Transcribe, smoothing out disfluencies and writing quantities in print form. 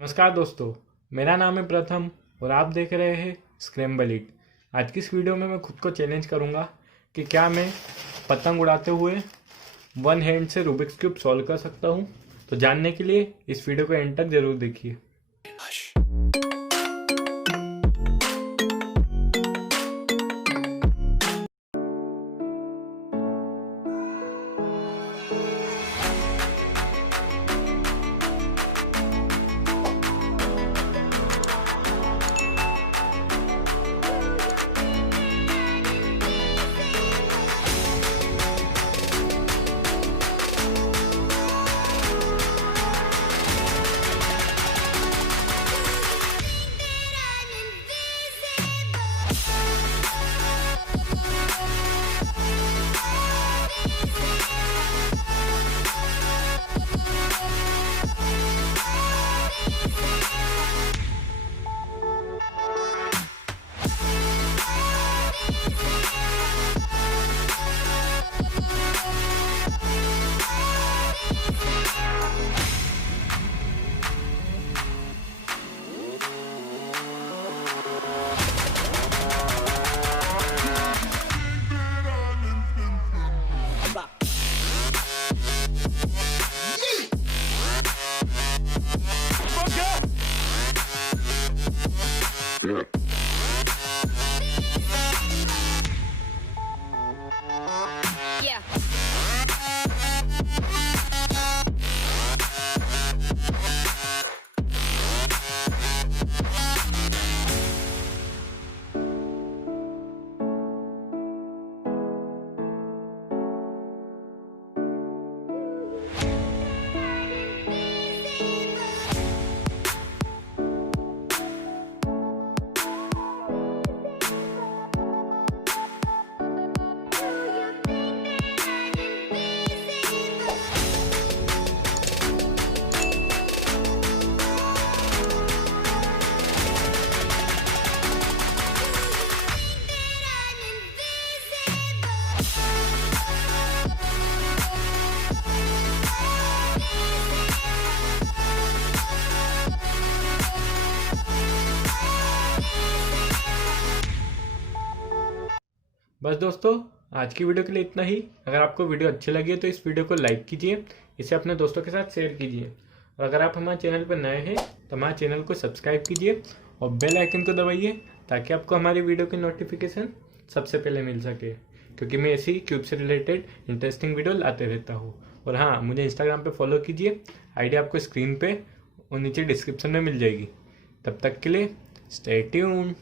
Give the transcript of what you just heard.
नमस्कार दोस्तों, मेरा नाम है प्रथम और आप देख रहे हैं स्क्रैम्बल इट। आज की इस वीडियो में मैं खुद को चैलेंज करूंगा कि क्या मैं पतंग उड़ाते हुए वन हैंड से रूबिक्स क्यूब सॉल्व कर सकता हूं। तो जानने के लिए इस वीडियो को एंड तक जरूर देखिए। बस दोस्तों, आज की वीडियो के लिए इतना ही। अगर आपको वीडियो अच्छी लगी है तो इस वीडियो को लाइक कीजिए, इसे अपने दोस्तों के साथ शेयर कीजिए। और अगर आप हमारे चैनल पर नए हैं तो हमारे चैनल को सब्सक्राइब कीजिए और बेल आइकन को दबाइए ताकि आपको हमारी वीडियो की नोटिफिकेशन सबसे पहले मिल सके, क्योंकि मैं ऐसी क्यूब से रिलेटेड इंटरेस्टिंग वीडियो लाते रहता हूँ। और हाँ, मुझे इंस्टाग्राम पे फॉलो कीजिए, आईडी आपको स्क्रीन पे और नीचे डिस्क्रिप्शन में मिल जाएगी। तब तक के लिए स्टे ट्यून्ड।